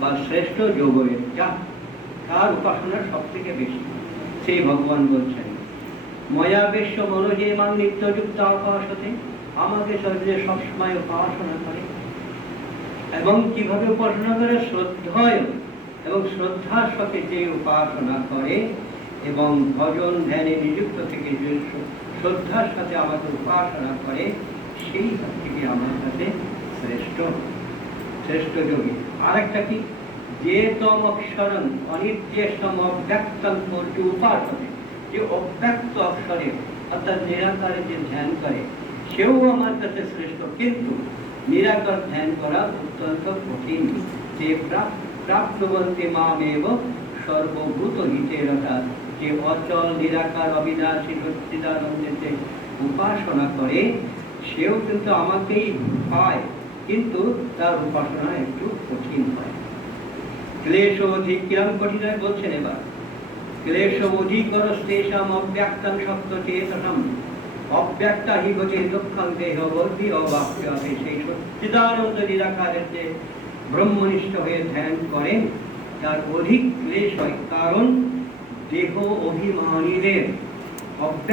বা শ্রেষ্ঠ যোগের যা তার উপাসনা সব থেকে বেশি। সেই ভগবান বলছেন ময়া বিশ্ব মনোজে মান নিত্যযুক্ত উপাসতে, আমাকে শরীরে সবসময় উপাসনা করে। এবং কিভাবে উপাসনা করে? শ্রদ্ধায় এবং শ্রদ্ধার সাথে যে উপাসনা করে এবং ভজন ধ্যানে নিযুক্ত থেকে যে শ্রদ্ধার সাথে আমাকে উপাসনা করে, সেই থেকে আমার কাছে শ্রেষ্ঠ শ্রেষ্ঠ যোগী। আর একটা কি? যে তম অক্ষরম অনির্দেশম অব্যক্তম করতে উপাসনে, যে অব্যক্ত অক্ষরে অর্থাৎ নিরাকারে যে ধ্যান করে সেও আমার কাছে শ্রেষ্ঠ। কিন্তু নিরাকার ধ্যান করা অত্যন্ত কঠিন। যে প্রাপ্তবন্তি মামেব সর্বভূত হিতেরতা, যে অচল নিরাকার অবিনাশী সচ্চিদানন্দের উপাসনা করে সেও কিন্তু আমাকেই পায়, কিন্তু তার উপাসনা একটু কঠিন হয়। ক্লেশ অধিক, কিরম কঠিন হয় বলছেন এবার। ক্লেশ অধিকর শ্লেষাম অব্যক্তং শক্ত চেতসম, অব্যক্তা হি গতি দুঃখং দেহ বর্তি অবাক্য। সেই সচ্চিদানন্দ নিরাকারের যে ব্রহ্মনিষ্ঠ হয়ে ধ্যান করেন তার অধিক ক্লেশ হয়, কারণ দেহ অভিমানীদের